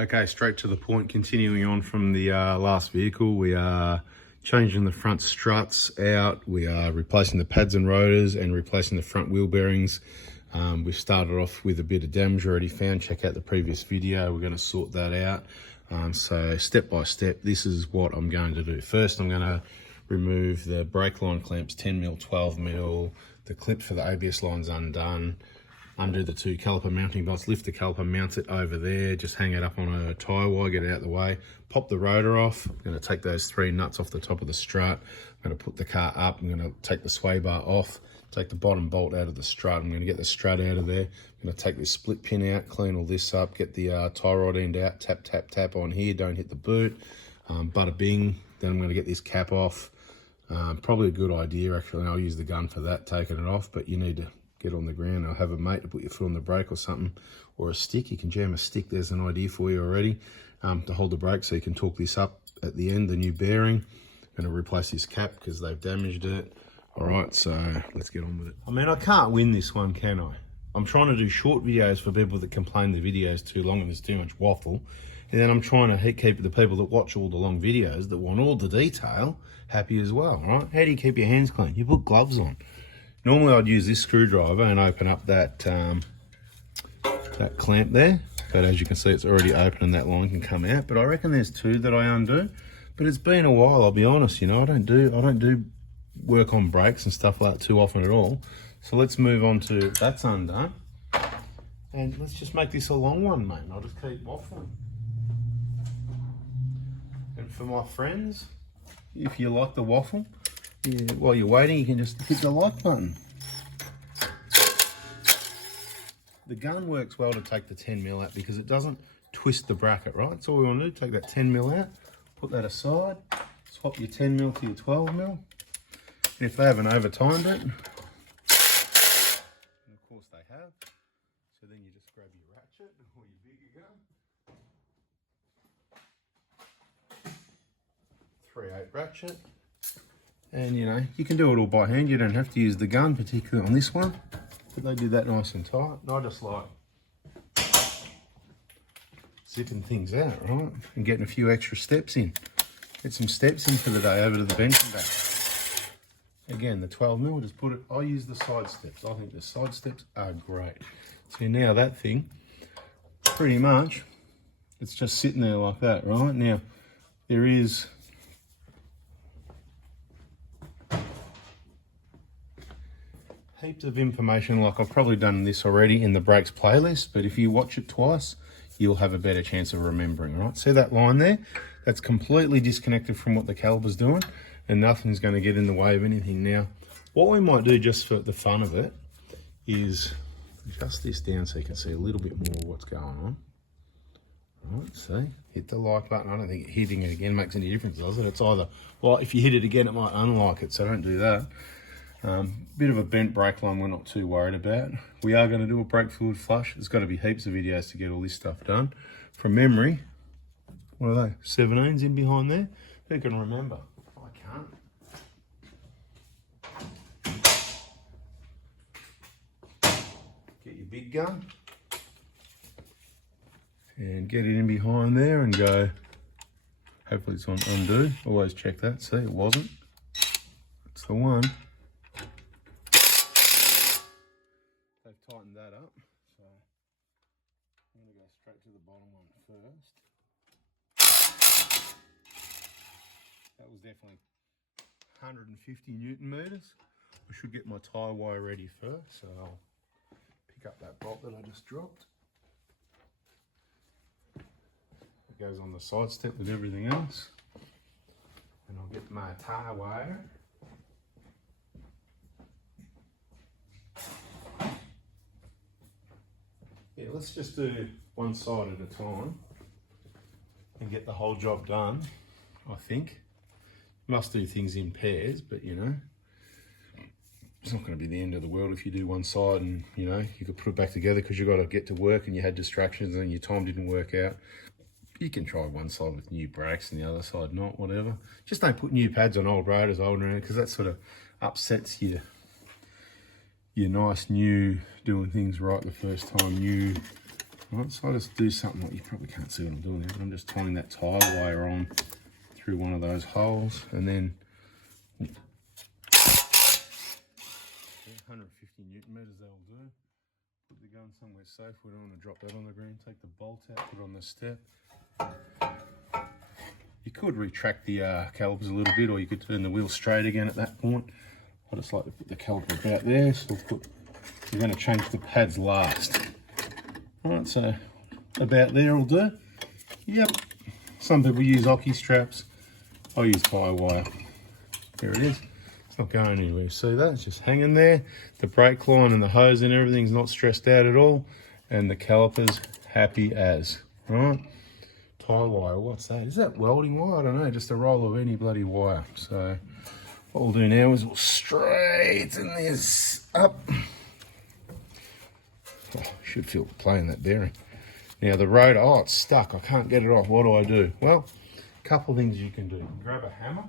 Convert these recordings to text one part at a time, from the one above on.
Okay, straight to the point, continuing on from the last vehicle. We are changing the front struts out. We are replacing the pads and rotors and replacing the front wheel bearings. We've started off with a bit of damage already found. Check out the previous video. We're going to sort that out. So step by step, this is what I'm going to do. First, I'm going to remove the brake line clamps, 10mm, 12mm. The clip for the ABS line's undone. Undo the two caliper mounting bolts, lift the caliper, mount it over there, just hang it up on a tyre wire, get it out of the way, pop the rotor off. I'm going to take those three nuts off the top of the strut. I'm going to put the car up. I'm going to take the sway bar off, take the bottom bolt out of the strut. I'm going to get the strut out of there. I'm going to take this split pin out, clean all this up, get the tie rod end out, tap, tap, tap on here, don't hit the boot, bada bing. Then I'm going to get this cap off. Probably a good idea, actually. I'll use the gun for that, taking it off, but you need to get on the ground or have a mate to put your foot on the brake or something, or a stick. You can jam a stick, there's an idea for you already, to hold the brake so you can torque this up at the end, the new bearing. I'm going to replace this cap because they've damaged it. All right, so let's get on with it. I mean, I can't win this one, can I? I'm trying to do short videos for people that complain the video's too long and there's too much waffle. And then I'm trying to keep the people that watch all the long videos that want all the detail happy as well, right? How do you keep your hands clean? You put gloves on. Normally I'd use this screwdriver and open up that that clamp there, but as you can see it's already open and that line can come out. But I reckon there's two that I undo. But it's been a while, I'll be honest, you know, I don't do work on brakes and stuff like that too often at all. So let's move on to that's undone. And let's just make this a long one, mate. And I'll just keep waffling. And for my friends, if you like the waffle, yeah, while you're waiting, you can just hit the like button. The gun works well to take the 10mm out because it doesn't twist the bracket, right? So all we want to do, take that 10mm out, put that aside, swap your 10mm to your 12mm. And if they haven't overtimed it, and of course they have, so then you just grab your ratchet or your bigger gun. 3/8 ratchet. And you know, you can do it all by hand. You don't have to use the gun, particularly on this one. But they do that nice and tight. And I just like zipping things out, right? And getting a few extra steps in. Get some steps in for the day over to the bench and back. Again, the 12mm, just put it, I use the side steps. I think the side steps are great. So now that thing, pretty much, it's just sitting there like that, right? Now, there is heaps of information, like I've probably done this already in the brakes playlist, but if you watch it twice, you'll have a better chance of remembering, right? See that line there? That's completely disconnected from what the caliper's doing, and nothing's going to get in the way of anything. Now, what we might do just for the fun of it is adjust this down so you can see a little bit more of what's going on. Right, see? Hit the like button. I don't think hitting it again makes any difference, does it? It's either, well, if you hit it again, it might unlike it, so don't do that. Bit of a bent brake line we're not too worried about. We are going to do a brake fluid flush. There's got to be heaps of videos to get all this stuff done. From memory, what are they? 17s in behind there? Who can remember? I can't. Get your big gun and get it in behind there and go. Hopefully it's on undo. Always check that. See, it wasn't. It's the one. Tighten that up, so I'm going to go straight to the bottom one first. That was definitely 150 Newton meters. I should get my tie wire ready first, so I'll pick up that bolt that I just dropped. It goes on the side step with everything else, and I'll get my tie wire. Yeah, let's just do one side at a time and get the whole job done, I think. Must do things in pairs, but you know, it's not going to be the end of the world if you do one side and, you know, you could put it back together because you've got to get to work and you had distractions and your time didn't work out. You can try one side with new brakes and the other side not, whatever. Just don't put new pads on old rotors, because that sort of upsets you. You're nice new doing things right the first time, new Right, so I'll just do something that you probably can't see what I'm doing there, but I'm just tying that tire wire on through one of those holes, and then 150 Newton meters that'll do. Put the gun somewhere safe. We don't want to drop that on the ground. Take the bolt out, put it on the step. You could retract the calipers a little bit, or you could turn the wheel straight again at that point. I just like to put the caliper about there, so we're going to change the pads last. Alright, so about there will do. Yep. Some people use ocky straps. I use tire wire. There it is. It's not going anywhere. See that? It's just hanging there. The brake line and the hose and everything's not stressed out at all. And the caliper's happy as. Right? Tire wire, what's that? Is that welding wire? I don't know, just a roll of any bloody wire. So what we'll do now is we'll straighten this up. Oh, should feel the play in that bearing. Now the rotor, oh, it's stuck. I can't get it off. What do? Well, a couple of things you can do. You can grab a hammer.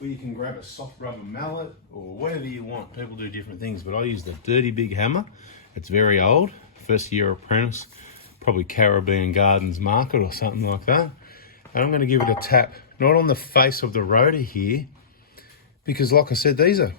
Or you can grab a soft rubber mallet or whatever you want. People do different things, but I use the dirty big hammer. It's very old, first year apprentice, probably Caribbean Gardens Market or something like that. And I'm going to give it a tap, not on the face of the rotor here, because like I said, these are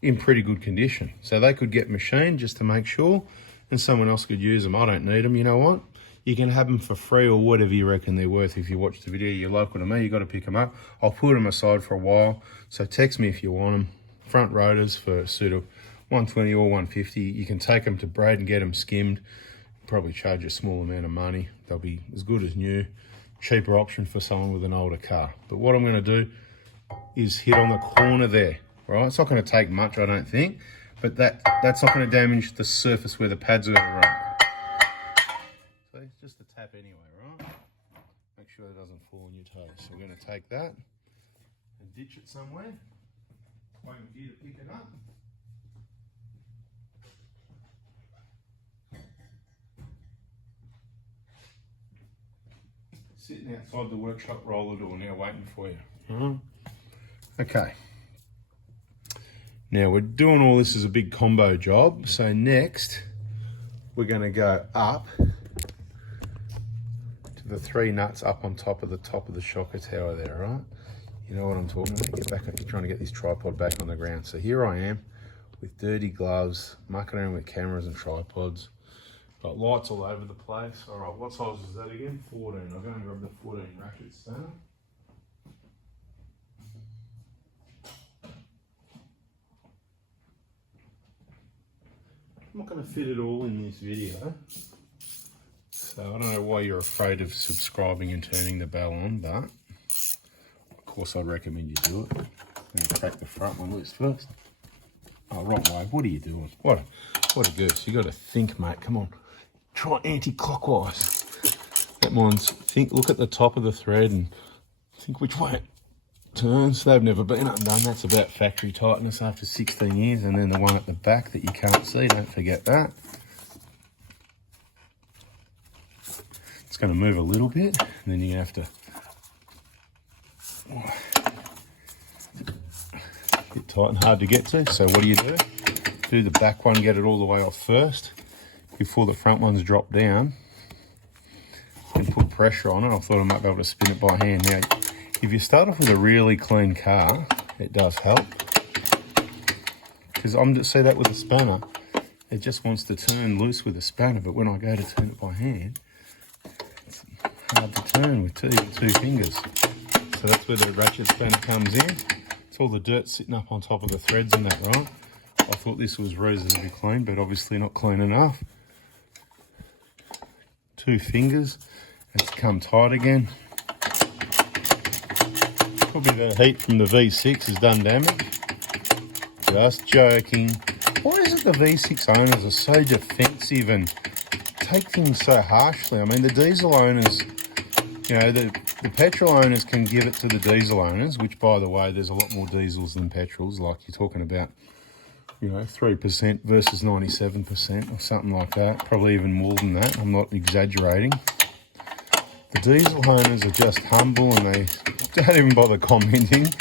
in pretty good condition. So they could get machined just to make sure, and someone else could use them. I don't need them, you know what? You can have them for free or whatever you reckon they're worth. If you watch the video, you're local to me, you got to pick them up. I'll put them aside for a while. So text me if you want them. Front rotors for sort of 120 or 150. You can take them to Braid and get them skimmed. Probably charge a small amount of money. They'll be as good as new. Cheaper option for someone with an older car. But what I'm going to do is hit on the corner there. Right? It's not going to take much, I don't think. But that's not going to damage the surface where the pads are going to run. So it's just a tap anyway, right? Make sure it doesn't fall on your toes. So we're going to take that and ditch it somewhere. Wait for you to pick it up. Sitting outside the workshop roller door now waiting for you. Okay. Now we're doing all this as a big combo job. So next we're going to go up to the 3 nuts up on top of the shocker tower there, right? You know what I'm talking about? Get back, trying to get this tripod back on the ground. So here I am with dirty gloves, mucking around with cameras and tripods. Got lights all over the place. All right, what size is that again? 14. I'll go and grab the 14 ratchet spanner. I'm not going to fit it all in this video. So I don't know why you're afraid of subscribing and turning the bell on, but of course I'd recommend you do it. I'm going to crack the front one loose first. Oh, wrong way. What are you doing? What a goose. You got to think, mate. Come on. Try anti-clockwise. That one's look at the top of the thread and think which way it turns. They've never been undone. That's about factory tightness after 16 years. And then the one at the back that you can't see, don't forget that. It's going to move a little bit, and then you have to bit tight and hard to get to. So what do? Do the back one, get it all the way off first before the front ones drop down, and put pressure on it. I thought I might be able to spin it by hand. Now, if you start off with a really clean car, it does help. Because I'm just see that with a spanner, it just wants to turn loose with a spanner, but when I go to turn it by hand, it's hard to turn with two fingers. So that's where the ratchet spanner comes in. It's all the dirt sitting up on top of the threads and that, right? I thought this was reasonably clean, but obviously not clean enough. 2 fingers, it's come tight again. Probably the heat from the V6 has done damage. Just joking. Why is it the V6 owners are so defensive and take things so harshly? I mean, the diesel owners, you know, the petrol owners can give it to the diesel owners, which, by the way, there's a lot more diesels than petrols, like you're talking about, you know, 3% versus 97% or something like that. Probably even more than that. I'm not exaggerating. The diesel owners are just humble and they don't even bother commenting.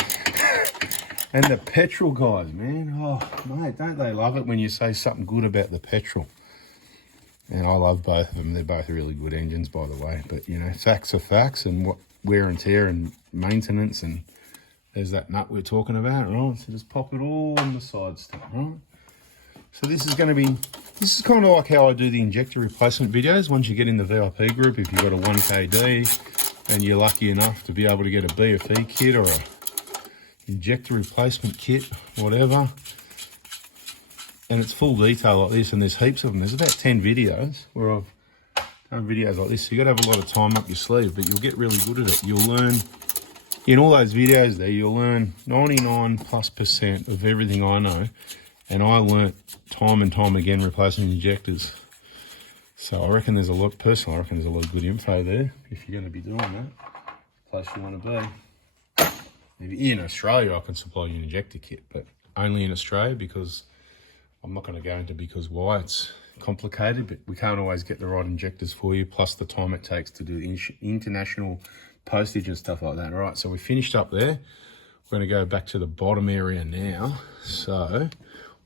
And the petrol guys, man. Oh, mate, don't they love it when you say something good about the petrol? And I love both of them. They're both really good engines, by the way. But, you know, facts are facts, and what wear and tear and maintenance, and there's that nut we're talking about, right? So just pop it all on the side stuff, right? So this is kind of like how I do the injector replacement videos. Once you get in the VIP group, if you've got a 1KD and you're lucky enough to be able to get a BFE kit or a injector replacement kit, whatever, and it's full detail like this, and there's heaps of them. There's about 10 videos where I've done videos like this. So you got to have a lot of time up your sleeve, but you'll get really good at it. You'll learn, in all those videos there, you'll learn 99+% of everything I know. And I learnt time and time again replacing injectors. So I reckon there's a lot, personally, I reckon there's a lot of good info there if you're going to be doing that. Place you want to be. If you're in Australia, I can supply you an injector kit, but only in Australia, because I'm not going to go into because why. It's complicated, but we can't always get the right injectors for you, plus the time it takes to do international postage and stuff like that. All right, so we finished up there. We're going to go back to the bottom area now. So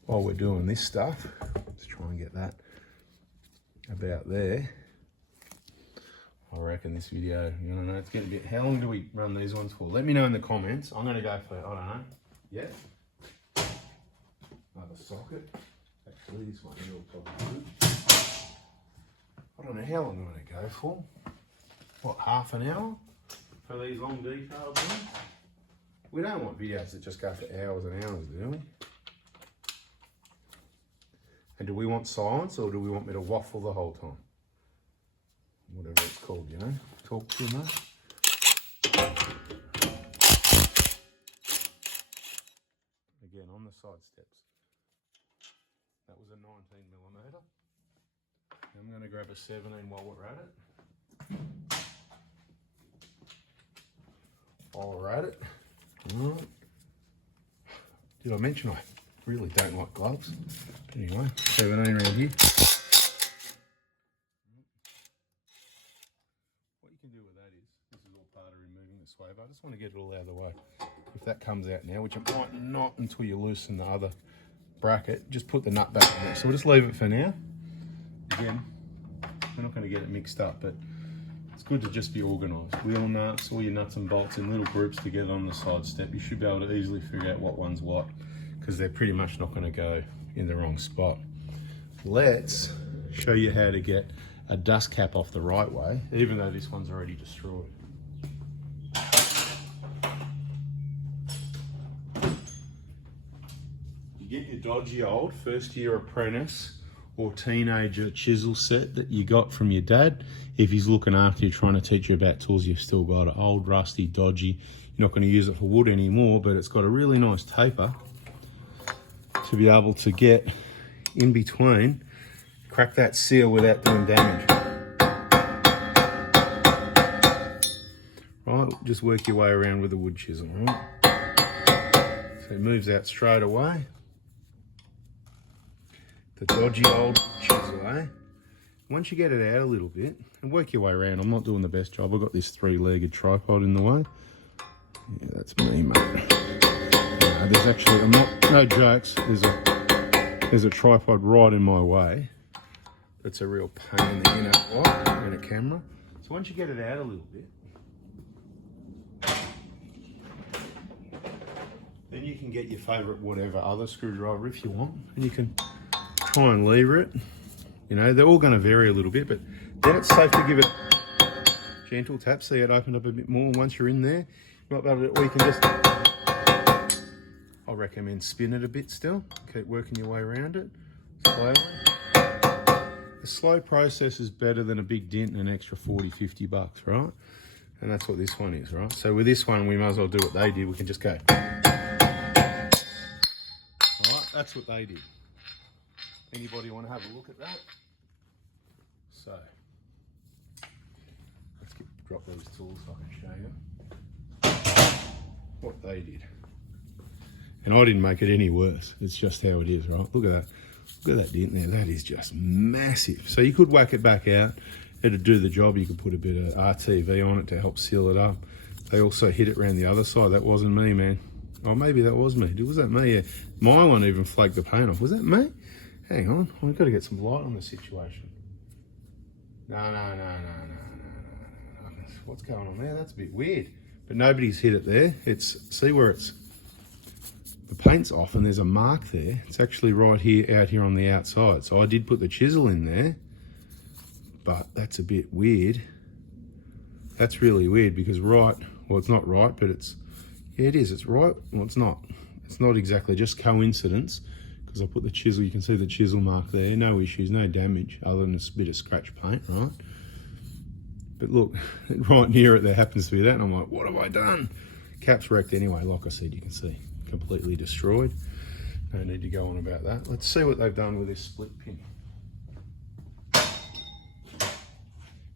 while we're doing this stuff, let's try and get that about there. I reckon this video, you know, it's getting a bit, how long do we run these ones for? Let me know in the comments. I'm going to go for, I don't know, yeah, another socket. Actually, this one here will probably do. I don't know how long I'm going to go for. What, half an hour for these long detailed ones? We don't want videos that just go for hours and hours, do we? And do we want silence, or do we want me to waffle the whole time? Whatever it's called, you know? Talk too much. Again, on the side steps. That was a 19mm. I'm going to grab a 17 while we're at it. While we're at it. All right. Did I mention I really don't like gloves? But anyway, 17 around here. What you can do with that is, this is all part of removing the sway bar. I just want to get it all out of the way. If that comes out now, which it might not until you loosen the other bracket, just put the nut back in there. So we'll just leave it for now. Again, we're not going to get it mixed up, but it's good to just be organised. Wheel nuts, all your nuts and bolts in little groups together on the side step. You should be able to easily figure out what one's what, because they're pretty much not going to go in the wrong spot. Let's show you how to get a dust cap off the right way, even though this one's already destroyed. You get your dodgy old first year apprentice or teenager chisel set that you got from your dad. If he's looking after you, trying to teach you about tools, you've still got it. Old, rusty, dodgy. You're not going to use it for wood anymore, but it's got a really nice taper to be able to get in between, crack that seal without doing damage. Right, just work your way around with a wood chisel, right? So it moves out straight away. The dodgy old chisel, eh? Once you get it out a little bit, and work your way around. I'm not doing the best job. I've got this 3-legged tripod in the way. Yeah, that's me, mate. There's actually, no jokes, there's a tripod right in my way. That's a real pain in the inner eye and a camera. So once you get it out a little bit, then you can get your favourite whatever other screwdriver if you want, and you can try and lever it. You know, they're all going to vary a little bit, but then it's safe to give it gentle taps, see it opened up a bit more. Once you're in there, you might be able to, or you can just, I recommend spin it a bit still. Keep working your way around it slowly. A slow process is better than a big dent and an extra 40-50 bucks, right? And that's what this one is, right? So with this one, we might as well do what they did. We can just go. All right, that's what they did. Anybody want to have a look at that? So let's drop these tools so I can show you what they did. And I didn't make it any worse. It's just how it is, right? Look at that. Look at that dent there. That is just massive. So you could whack it back out. It'd do the job. You could put a bit of RTV on it to help seal it up. They also hit it around the other side. That wasn't me, man. Oh, maybe that was me. Was that me? Yeah. My one even flagged the paint off. Was that me? Hang on. We've got to get some light on the situation. No. What's going on there? That's a bit weird. But nobody's hit it there. See where the paint's off and there's a mark there. It's actually right here, out here on the outside. So I did put the chisel in there, but that's a bit weird. That's really weird because well, it's not right, but yeah, it is. It's right. Well, it's not. It's not exactly just coincidence because I put the chisel. You can see the chisel mark there. No issues, no damage other than a bit of scratch paint, right? But look, right near it, there happens to be that, and I'm like, what have I done? Cap's wrecked anyway, like I said, you can see, completely destroyed. No need to go on about that. Let's see what they've done with this split pin.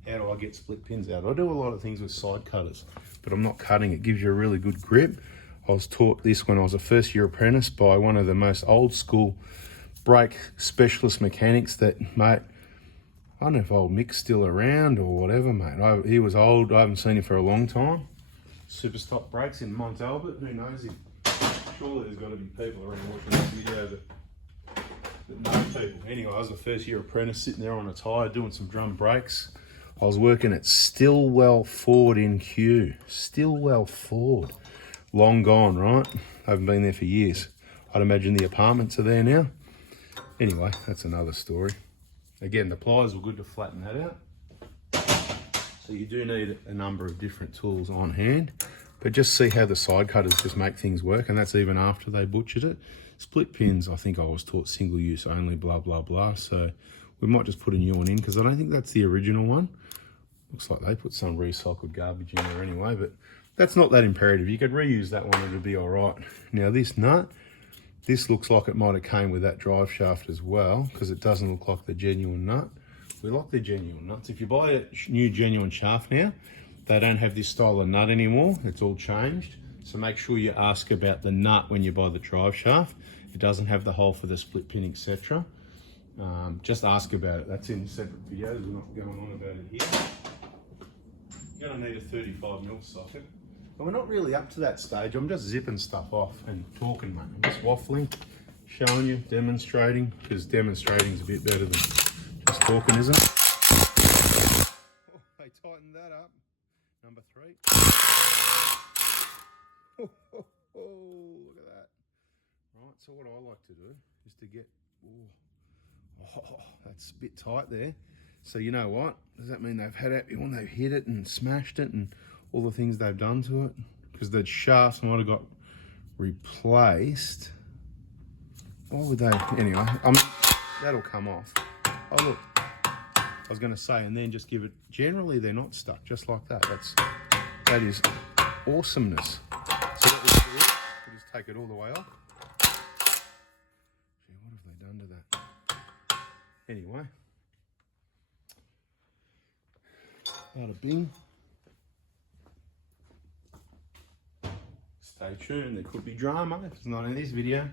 How do I get split pins out? I do a lot of things with side cutters, but I'm not cutting. It gives you a really good grip. I was taught this when I was a first year apprentice by one of the most old school brake specialist mechanics that, mate, I don't know if old Mick's still around or whatever, mate. He was old. I haven't seen him for a long time. Super Stock Brakes in Mont Albert. Who knows him? Surely there's got to be people around watching this video that know people. Anyway, I was a first year apprentice sitting there on a tyre doing some drum brakes. I was working at Stillwell Ford in Kew. Stillwell Ford. Long gone, right? I haven't been there for years. I'd imagine the apartments are there now. Anyway, that's another story. Again, the pliers were good to flatten that out. So you do need a number of different tools on hand, but just see how the side cutters just make things work, and that's even after they butchered it. Split pins, I think I was taught single use only, blah, blah, blah. So we might just put a new one in because I don't think that's the original one. Looks like they put some recycled garbage in there anyway, but that's not that imperative. You could reuse that one, it'll be all right. Now this nut, this looks like it might have came with that drive shaft as well because it doesn't look like the genuine nut. We like the genuine nuts. If you buy a new genuine shaft now, they don't have this style of nut anymore. It's all changed. So make sure you ask about the nut when you buy the drive shaft. It doesn't have the hole for the split pin, etc. Just ask about it. That's in separate videos. We're not going on about it here. You're gonna need a 35mm socket. And we're not really up to that stage. I'm just zipping stuff off and talking, mate. I'm just waffling, showing you, demonstrating, because demonstrating is a bit better than just talking, isn't it? Oh, they tightened that up. Number 3. Oh, look at that. Right, so what I like to do is to get, that's a bit tight there. So you know what? Does that mean they've had it when they've hit it and smashed it and all the things they've done to it? Because the shafts might have got replaced. Why would they? Anyway, that'll come off. Oh look, I was going to say, and then just give it. Generally, they're not stuck, just like that. That is awesomeness. So what we do, we just take it all the way off. Gee, what have they done to that? Anyway, bada bing. Stay tuned, there could be drama. If it's not in this video,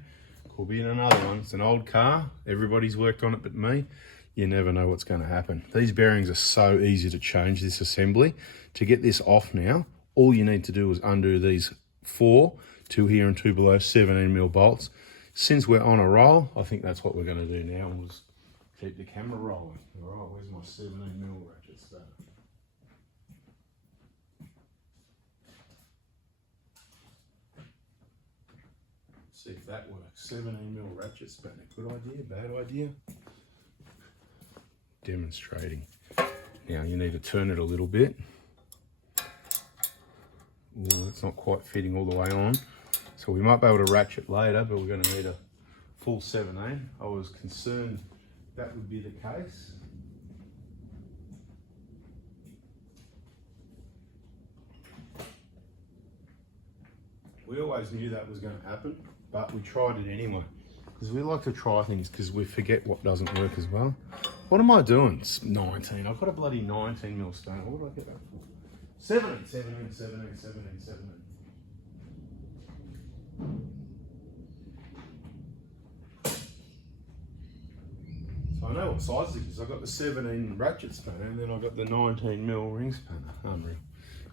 could be in another one. It's an old car, everybody's worked on it but me. You never know what's going to happen. These bearings are so easy to change, this assembly. To get this off now, all you need to do is undo these 4, 2 here and 2 below, 17mm bolts. Since we're on a roll, I think that's what we're going to do now. We'll just keep the camera rolling. All right, where's my 17mm ratchet starter? See if that works. 17mm ratchet spanner. Good idea, bad idea? Demonstrating. Now you need to turn it a little bit. Ooh, it's not quite fitting all the way on. So we might be able to ratchet later, but we're going to need a full 17. I was concerned that would be the case. We always knew that was going to happen, but we tried it anyway. Because we like to try things because we forget what doesn't work as well. What am I doing? It's 19. I've got a bloody 19mm stone. What did I get that for? 17. So I know what size it is. I've got the 17 ratchet spanner and then I've got the 19mm ring spanner. Unreal.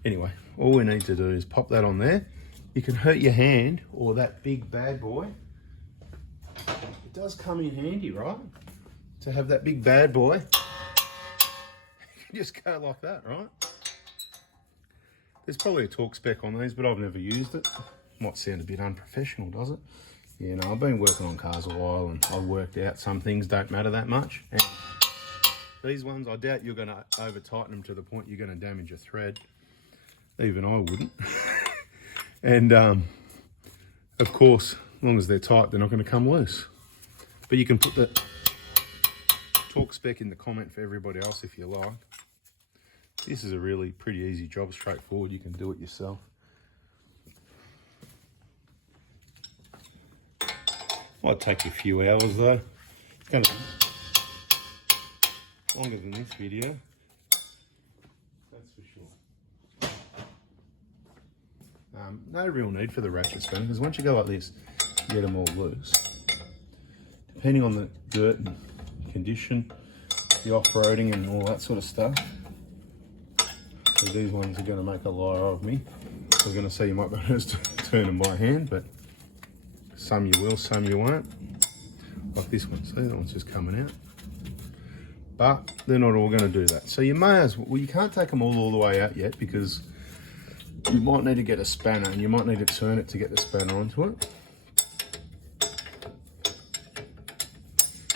Anyway, all we need to do is pop that on there. you can hurt your hand or that big bad boy. It does come in handy, right? To have that big bad boy. You can just go like that, right? There's probably a torque spec on these, but I've never used it. Might sound a bit unprofessional, does it? Yeah, no, I've been working on cars a while and I've worked out some things don't matter that much. And these ones, I doubt you're going to over tighten them to the point you're going to damage a thread. Even I wouldn't. And of course, as long as they're tight, they're not going to come loose. But you can put the torque spec in the comment for everybody else if you like. This is a really pretty easy job, straightforward. You can do it yourself. Might take you a few hours though. It's going to be longer than this video. That's for sure. No real need for the ratchet spanner because once you go like this, you get them all loose. Depending on the dirt and condition, the off-roading and all that sort of stuff. So these ones are going to make a liar of me. I was going to say you might be able to turn them by hand, but some you will, some you won't. Like this one, see, that one's just coming out. But they're not all going to do that. So you may as well, you can't take them all the way out yet because you might need to get a spanner and you might need to turn it to get the spanner onto it.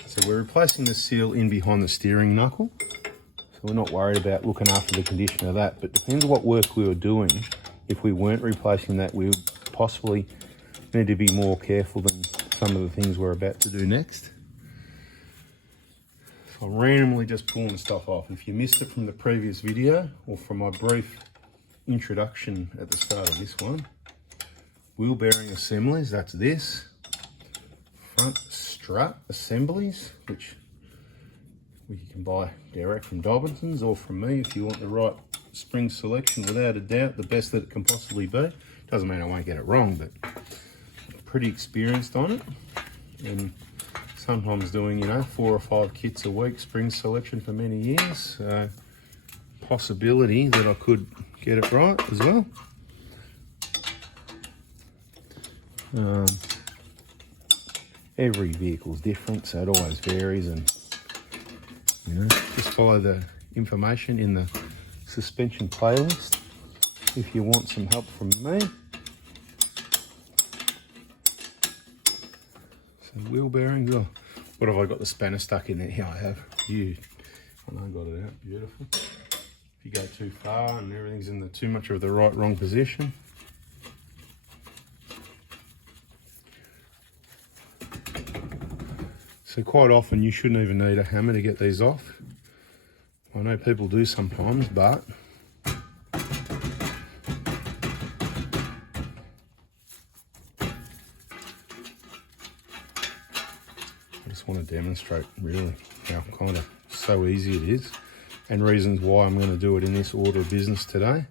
So we're replacing the seal in behind the steering knuckle. So we're not worried about looking after the condition of that, but depends on what work we were doing. If we weren't replacing that, we would possibly need to be more careful than some of the things we're about to do next. So I'm randomly just pulling stuff off. If you missed it from the previous video or from my brief introduction at the start of this one, wheel bearing assemblies, that's this. Front strut assemblies, which you can buy direct from Dobinson's or from me if you want the right spring selection, without a doubt, the best that it can possibly be. Doesn't mean I won't get it wrong, but pretty experienced on it. And sometimes doing, 4 or 5 kits a week, spring selection for many years. Possibility that I could get it right as well. Every vehicle's different, so it always varies, and just follow the information in the suspension playlist if you want some help from me. So wheel bearings, oh, what have I got the spanner stuck in there? Here I have. I got it out, beautiful. If you go too far and everything's in too much of the wrong position. So quite often you shouldn't even need a hammer to get these off. I know people do sometimes, but I just want to demonstrate really how kind of so easy it is and reasons why I'm going to do it in this order of business today.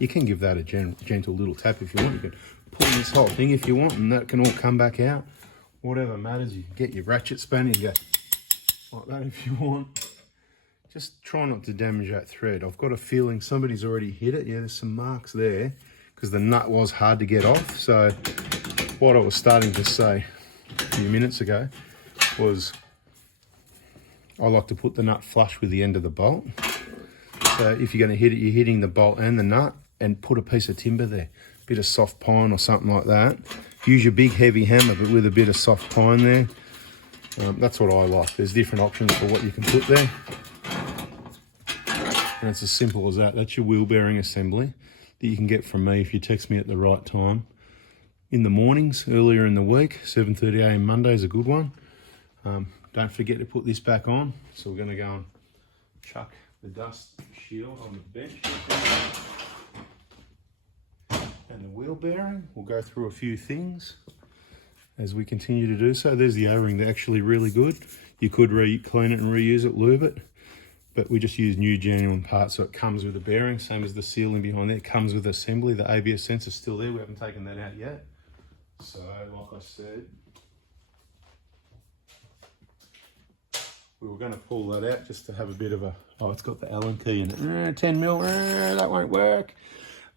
You can give that a gentle little tap if you want. You can pull this whole thing if you want, and that can all come back out. Whatever matters, you can get your ratchet spanner, you go like that if you want. Just try not to damage that thread. I've got a feeling somebody's already hit it. Yeah, there's some marks there because the nut was hard to get off. So what I was starting to say a few minutes ago was I like to put the nut flush with the end of the bolt. So if you're going to hit it, you're hitting the bolt and the nut, and put a piece of timber there, a bit of soft pine or something like that. Use your big heavy hammer, but with a bit of soft pine there. That's what I like. There's different options for what you can put there. And it's as simple as that. That's your wheel bearing assembly that you can get from me if you text me at the right time. In the mornings, earlier in the week, 7:30 AM Monday is a good one. Don't forget to put this back on. So we're gonna go and chuck the dust shield on the bench. And the wheel bearing, we'll go through a few things as we continue to do so. There's the O-ring, they're actually really good. You could clean it and reuse it, lube it, but we just use new genuine parts, so it comes with a bearing, same as the sealing behind there. It comes with assembly. The ABS sensor's still there, we haven't taken that out yet. So, like I said, we were going to pull that out just to have a bit of a, oh, it's got the Allen key in it, 10 mil, that won't work.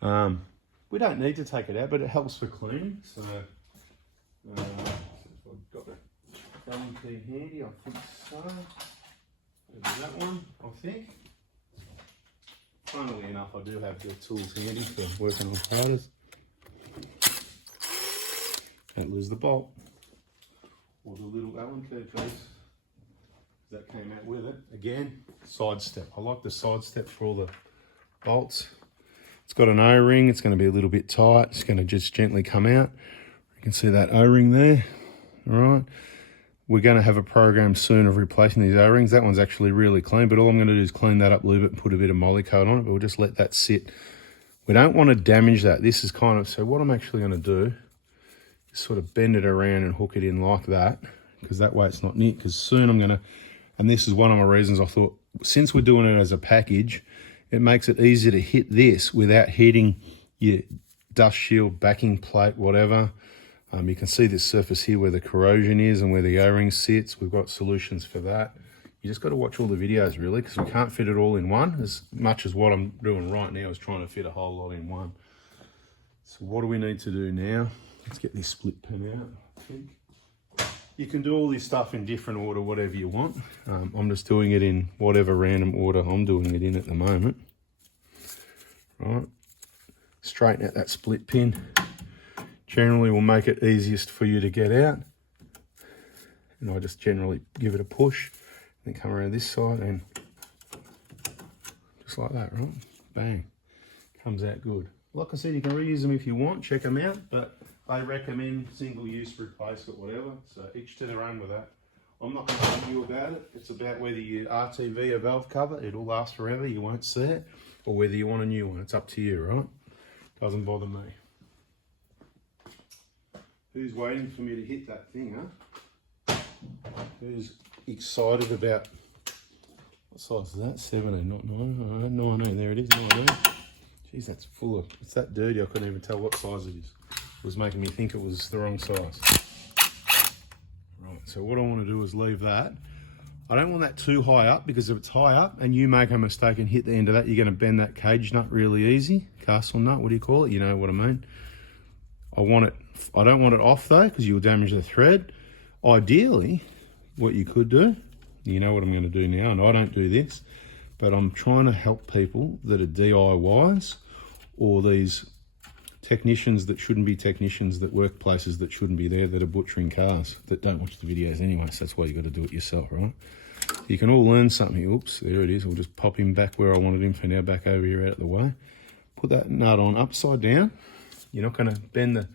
We don't need to take it out, but it helps for cleaning. So I've got the Allen key handy, I think so. There's that one, I think. Funnily enough, I do have the tools handy for working on powders. Don't lose the bolt or the little Allen key piece that came out with it. Again, side step. I like the side step for all the bolts. It's got an O-ring. It's going to be a little bit tight. It's going to just gently come out. You can see that O-ring there. All right. We're going to have a program soon of replacing these O-rings. That one's actually really clean, but all I'm going to do is clean that up, lube it, and put a bit of moly coat on it, but we'll just let that sit. We don't want to damage that. This is kind of, so what I'm actually going to do is sort of bend it around and hook it in like that, because that way it's not neat, because soon I'm going to, and this is one of my reasons I thought, since we're doing it as a package, it makes it easier to hit this without hitting your dust shield, backing plate, whatever. You can see this surface here where the corrosion is and where the O-ring sits. We've got solutions for that. You just got to watch all the videos really, because we can't fit it all in one, as much as what I'm doing right now is trying to fit a whole lot in one. So what do we need to do now? Let's get this split pin out, I think. You can do all this stuff in different order, whatever you want. I'm just doing it in whatever random order I'm doing it in at the moment. Right, straighten out that split pin. Generally will make it easiest for you to get out. And I just generally give it a push, and then come around this side and just like that, right? Bang, comes out good. Like I said, you can reuse them if you want, check them out, but I recommend single use, replacement, whatever. So each to their own with that. I'm not going to tell you about it. It's about whether you RTV a valve cover, it'll last forever, you won't see it, or whether you want a new one. It's up to you, right? Doesn't bother me. Who's waiting for me to hit that thing, huh? Who's excited about, what size is that? 17, not 9. 19, there it is, 19. Jeez, that's full of, it's that dirty I couldn't even tell what size it is. It was making me think it was the wrong size. Right, so what I want to do is leave that. I don't want that too high up, because if it's high up and you make a mistake and hit the end of that, you're going to bend that cage nut really easy. Castle nut, what do you call it? You know what I mean. I don't want it off though, because you'll damage the thread. Ideally, what you could do, you know what I'm going to do now, and I don't do this, but I'm trying to help people that are DIYs, or these technicians that shouldn't be technicians, that work places that shouldn't be there, that are butchering cars, that don't watch the videos anyway, so that's why you got to do it yourself, right? You can all learn something. Oops, there it is. I'll just pop him back where I wanted him for now, back over here out of the way. Put that nut on upside down. You're not going to bend the,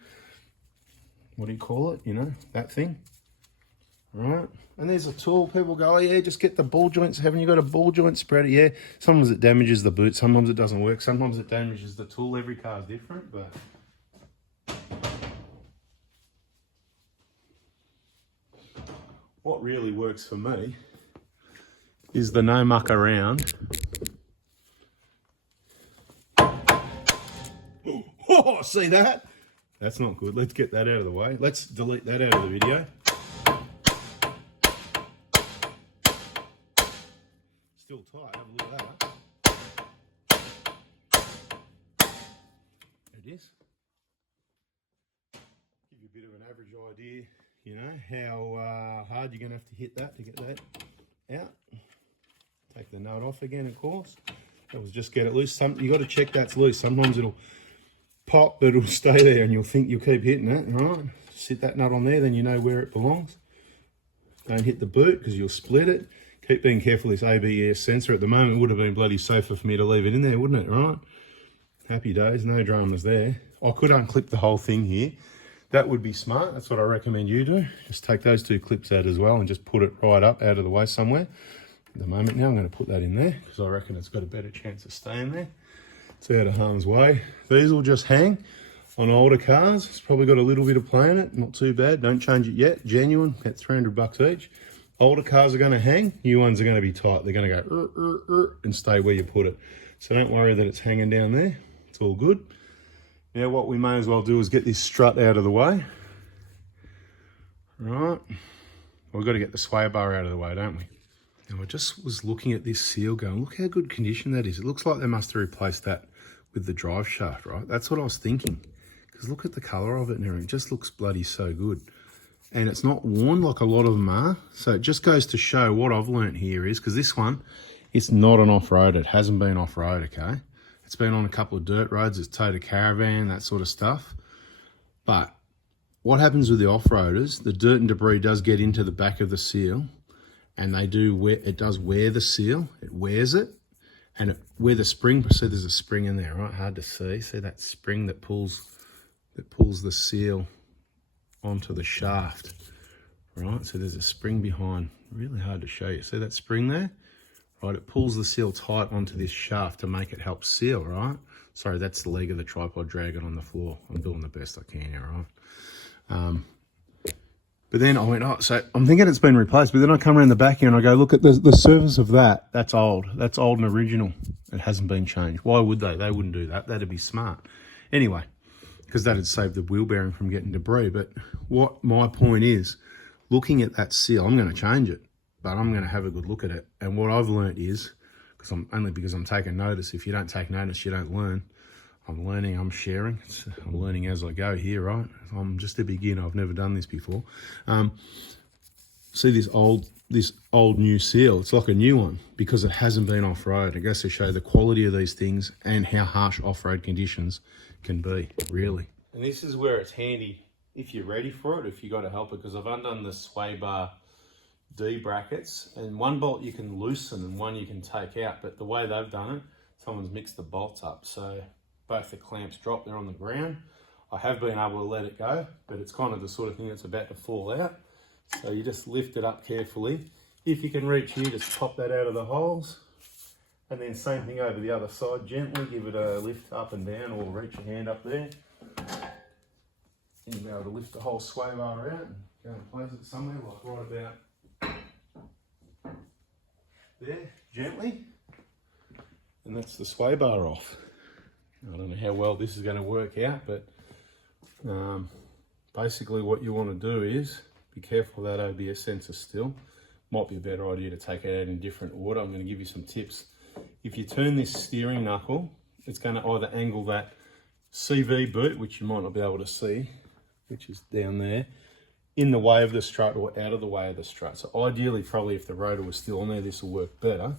what do you call it, you know, that thing, right? And there's a tool. People go, oh yeah, just get the ball joints. Haven't you got a ball joint spreader? Yeah, sometimes it damages the boot, sometimes it doesn't work, sometimes it damages the tool. Every car is different, but what really works for me is the no muck around. Oh, see that? That's not good. Let's get that out of the way. Let's delete that out of the video. Still tight, have a look at that. There it is. Give you a bit of an average idea, you know, how hard you're going to have to hit that to get that out. Take the nut off again, of course. That was just get it loose. You got to check that's loose. Sometimes it'll pop, but it'll stay there and you'll think you'll keep hitting it, right? Sit that nut on there, then you know where it belongs. Don't hit the boot because you'll split it. Keep being careful, this ABS sensor. At the moment, it would have been bloody safer for me to leave it in there, wouldn't it, right? Happy days, no dramas there. I could unclip the whole thing here. That would be smart. That's what I recommend you do. Just take those two clips out as well and just put it right up out of the way somewhere. At the moment now, I'm going to put that in there because I reckon it's got a better chance of staying there. It's out of harm's way. These will just hang on older cars. It's probably got a little bit of play in it. Not too bad. Don't change it yet. Genuine, at $300 each. Older cars are going to hang. New ones are going to be tight. They're going to go and stay where you put it. So don't worry that it's hanging down there. It's all good. Now what we may as well do is get this strut out of the way. Right. We've got to get the sway bar out of the way, don't we? Now I just was looking at this seal going, look how good condition that is. It looks like they must have replaced that with the drive shaft, right? That's what I was thinking. Because look at the colour of it and everything. It just looks bloody so good. And it's not worn like a lot of them are. So it just goes to show what I've learnt here is, because this one, it's not an off-road. It hasn't been off-road, okay? It's been on a couple of dirt roads. It's towed a caravan, that sort of stuff. But what happens with the off-roaders, the dirt and debris does get into the back of the seal, and it does wear the seal. It wears it. And where the spring, so there's a spring in there, right? Hard to see. See that spring that pulls the seal onto the shaft, right? So there's a spring behind, really hard to show you. See that spring there? Right, it pulls the seal tight onto this shaft to make it help seal, right? Sorry, that's the leg of the tripod dragging on the floor. I'm doing the best I can here, right? But then I went, oh, so I'm thinking it's been replaced, but then I come around the back here and I go, look at the surface of that. That's old. That's old and original. It hasn't been changed. Why would they? They wouldn't do that. That'd be smart. Anyway, because that'd save the wheel bearing from getting debris. But what my point is, looking at that seal, I'm going to change it, but I'm going to have a good look at it. And what I've learnt is, because I'm taking notice. If you don't take notice, you don't learn. I'm learning, I'm sharing. I'm learning as I go here, right? I'm just a beginner. I've never done this before. See this old new seal? It's like a new one because it hasn't been off-road. It goes to show the quality of these things and how harsh off-road conditions can be, really. And this is where it's handy if you're ready for it, if you got to help it, because I've undone the sway bar D brackets, and one bolt you can loosen and one you can take out, but the way they've done it, someone's mixed the bolts up, so both the clamps drop, they're on the ground. I have been able to let it go, but it's kind of the sort of thing that's about to fall out. So you just lift it up carefully. If you can reach here, just pop that out of the holes. And then same thing over the other side, gently give it a lift up and down, or reach your hand up there. And you'll be able to lift the whole sway bar out and go and place it somewhere, like right about there, gently. And that's the sway bar off. I don't know how well this is going to work out, but basically what you want to do is be careful that OBS sensor still. Might be a better idea to take it out in different order. I'm going to give you some tips. If you turn this steering knuckle, it's going to either angle that CV boot, which you might not be able to see, which is down there, in the way of the strut or out of the way of the strut. So ideally, probably if the rotor was still on there, this will work better,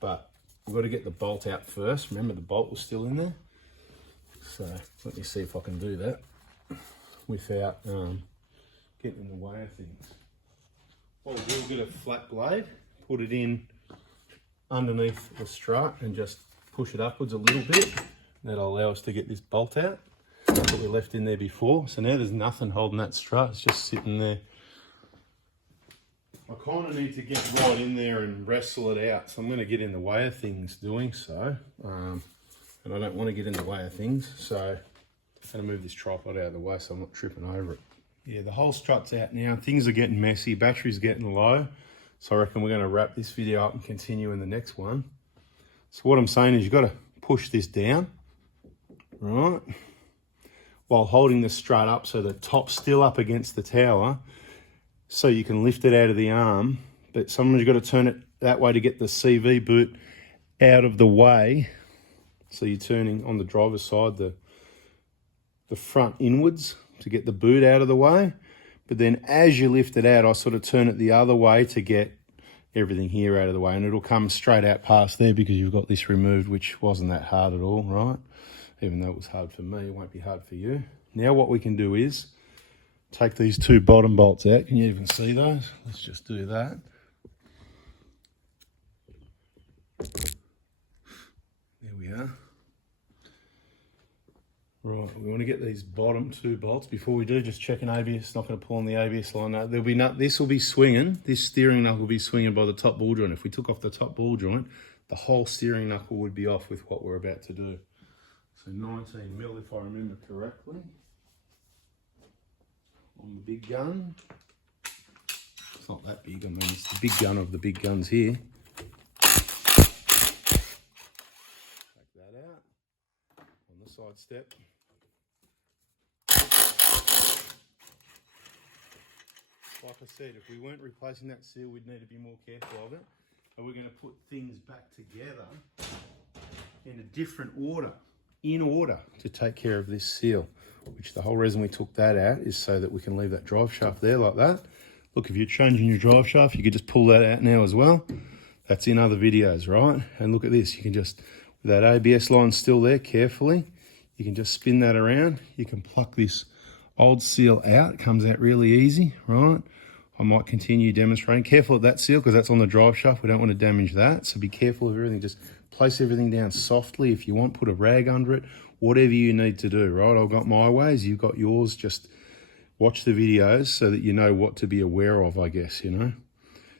but we've got to get the bolt out first. Remember, the bolt was still in there. So let me see if I can do that without getting in the way of things. What we'll do, get a flat blade, put it in underneath the strut and just push it upwards a little bit. That'll allow us to get this bolt out that we left in there before. So now there's nothing holding that strut, it's just sitting there. I kind of need to get right in there and wrestle it out, so I'm going to get in the way of things doing so. And I don't want to get in the way of things, so I'm going to move this tripod out of the way so I'm not tripping over it. Yeah, the whole strut's out now. Things are getting messy. Battery's getting low. So I reckon we're going to wrap this video up and continue in the next one. So what I'm saying is you've got to push this down, right? While holding the strut up so the top's still up against the tower so you can lift it out of the arm. But sometimes you've got to turn it that way to get the CV boot out of the way. So you're turning on the driver's side, the front inwards to get the boot out of the way. But then as you lift it out, I sort of turn it the other way to get everything here out of the way. And it'll come straight out past there because you've got this removed, which wasn't that hard at all, right? Even though it was hard for me, it won't be hard for you. Now what we can do is take these two bottom bolts out. Can you even see those? Let's just do that. There we are. Right, we want to get these bottom two bolts. Before we do, just check an ABS. Not going to pull on the ABS line. No, there'll be this will be swinging. This steering knuckle will be swinging by the top ball joint. If we took off the top ball joint, the whole steering knuckle would be off with what we're about to do. So 19 mil, if I remember correctly, on the big gun. It's not that big. I mean, it's the big gun of the big guns here. Take that out on the side step. Like I said, if we weren't replacing that seal, we'd need to be more careful of it. So we're going to put things back together in a different order, in order to take care of this seal, which the whole reason we took that out is so that we can leave that drive shaft there like that. Look, if you're changing your drive shaft, you could just pull that out now as well. That's in other videos, right? And look at this, you can just, with that ABS line still there carefully, you can just spin that around. You can pluck this old seal out. It comes out really easy, right? I might continue demonstrating. Careful at that seal because that's on the drive shaft. We don't want to damage that. So be careful of everything. Just place everything down softly. If you want, put a rag under it. Whatever you need to do, right? I've got my ways. You've got yours. Just watch the videos so that you know what to be aware of, I guess, you know.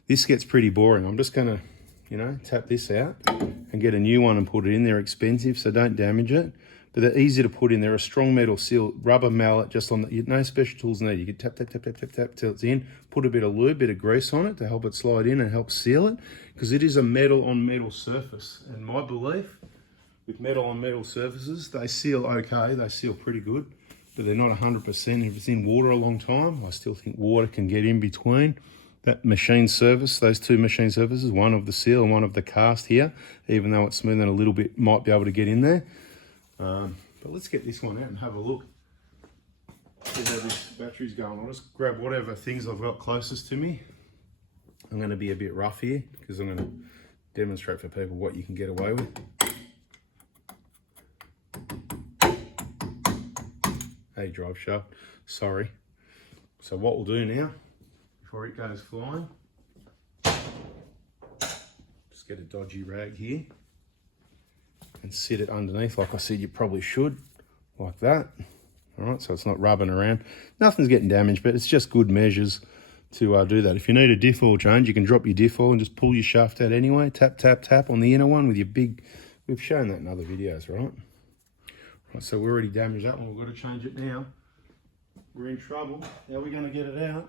This gets pretty boring. I'm just going to, you know, tap this out and get a new one and put it in. They're expensive, so don't damage it. But they're easy to put in. They're a strong metal seal, rubber mallet, just on the, no special tools needed. You can tap, tap, tap, tap, tap, tap till it's in. Put a bit of lube, bit of grease on it to help it slide in and help seal it, because it is a metal on metal surface. And my belief with metal on metal surfaces, they seal okay, they seal pretty good, but they're not 100%. If it's in water a long time, I still think water can get in between. That machine surface, those two machine surfaces, one of the seal and one of the cast here, even though it's smooth and a little bit, might be able to get in there. But let's get this one out and have a look. See how this battery's going. I'll just grab whatever things I've got closest to me. I'm going to be a bit rough here because I'm going to demonstrate for people what you can get away with. Hey, drive shaft, sorry. So what we'll do now, before it goes flying, just get a dodgy rag here and sit it underneath like I said you probably should, like that. All right, so it's not rubbing around. Nothing's getting damaged, but it's just good measures to do that. If you need a diff oil change, you can drop your diff oil and just pull your shaft out anyway. Tap, tap, tap on the inner one with your big, we've shown that in other videos, right? Right, so we already damaged that one. We've got to change it now. We're in trouble. How are we going to get it out?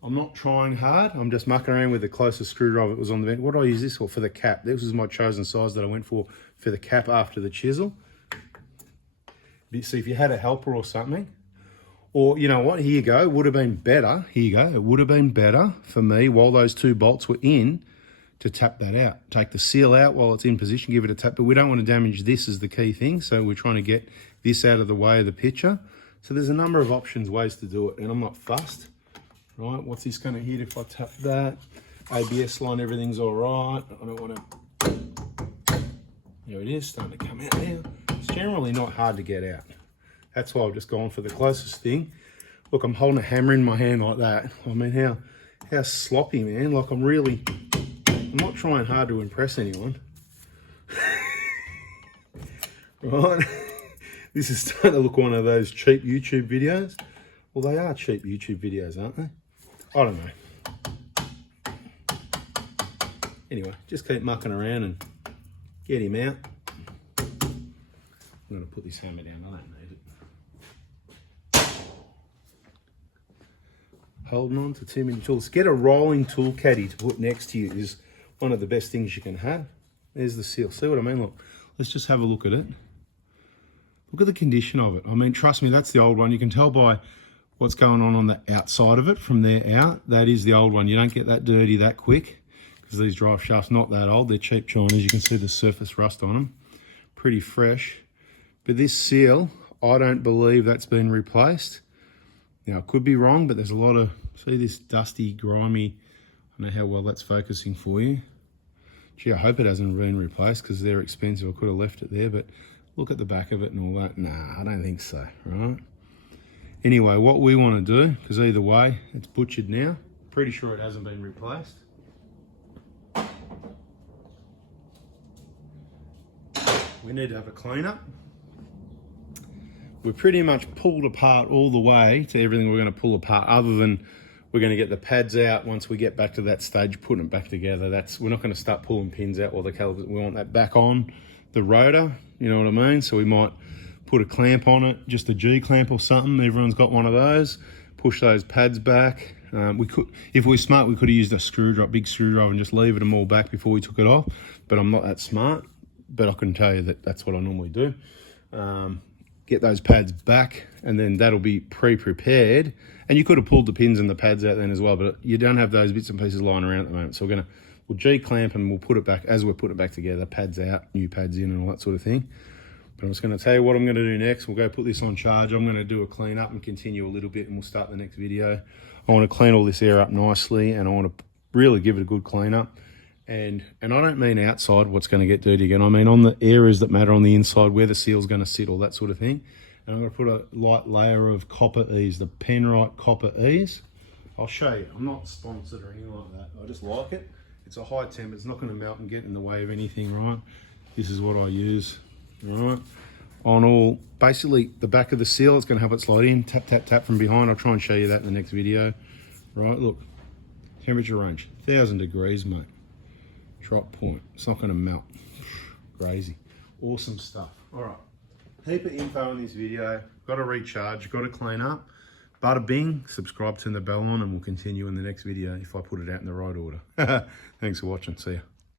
I'm not trying hard. I'm just mucking around with the closest screwdriver that was on the vent. What do I use this for? For the cap. This was my chosen size that I went for the cap after the chisel. See, if you had a helper or something, or you know what, here you go, it would have been better, here you go, it would have been better for me while those two bolts were in to tap that out. Take the seal out while it's in position, give it a tap, but we don't want to damage this is the key thing, so we're trying to get this out of the way of the picture. So there's a number of options, ways to do it, and I'm not fussed. Right, what's this going to hit if I tap that? ABS line, everything's all right. I don't want to, there it is, starting to come out now. It's generally not hard to get out. That's why I've just gone for the closest thing. Look, I'm holding a hammer in my hand like that. I mean, how sloppy, man. Like I'm not trying hard to impress anyone. Right? This is starting to look one of those cheap YouTube videos. Well, they are cheap YouTube videos, aren't they? I don't know. Anyway, just keep mucking around and get him out. I'm going to put this hammer down. I don't need it. Holding on to too many tools. Get a rolling tool caddy to put next to you is one of the best things you can have. There's the seal. See what I mean? Look, let's just have a look at it. Look at the condition of it. I mean, trust me, that's the old one. You can tell by what's going on the outside of it from there out. That is the old one. You don't get that dirty that quick because these drive shafts not that old. They're cheap Chinese. You can see the surface rust on them. Pretty fresh. But this seal, I don't believe that's been replaced. Now, I could be wrong, but there's a lot of, see this dusty, grimy, I don't know how well that's focusing for you. Gee, I hope it hasn't been replaced because they're expensive. I could have left it there, but look at the back of it and all that. Nah, I don't think so, right? Anyway, what we want to do, because either way, it's butchered now. Pretty sure it hasn't been replaced. We need to have a clean up. We're pretty much pulled apart all the way to everything we're going to pull apart, other than we're going to get the pads out once we get back to that stage, putting it back together. We're not going to start pulling pins out while the calipers, we want that back on the rotor, you know what I mean? So we might put a clamp on it, just a G clamp or something. Everyone's got one of those. Push those pads back. We could, if we were smart, we could have used a screwdriver, big screwdriver, and just leave them all back before we took it off. But I'm not that smart. But I can tell you that that's what I normally do. Get those pads back, and then that'll be pre-prepared. And you could have pulled the pins and the pads out then as well, but you don't have those bits and pieces lying around at the moment. So we're going to we'll G-clamp and we'll put it back, as we're putting it back together, pads out, new pads in and all that sort of thing. But I'm just going to tell you what I'm going to do next. We'll go put this on charge. I'm going to do a clean up and continue a little bit, and we'll start the next video. I want to clean all this air up nicely, and I want to really give it a good clean up. And I don't mean outside what's going to get dirty again. I mean on the areas that matter on the inside, where the seal's going to sit, all that sort of thing. And I'm going to put a light layer of copper ease, the Penrite copper ease. I'll show you. I'm not sponsored or anything like that. I just like it. It's a high temp. It's not going to melt and get in the way of anything, right? This is what I use. Right, on all, basically the back of the seal, it's going to help it slide in, tap, tap, tap from behind. I'll try and show you that in the next video. Right, look, temperature range, 1,000 degrees, mate. Drop point, it's not going to melt. Crazy, awesome stuff. All right, heap of info in this video. Got to recharge, got to clean up. Bada bing, subscribe, turn the bell on, and we'll continue in the next video if I put it out in the right order. Thanks for watching, see ya.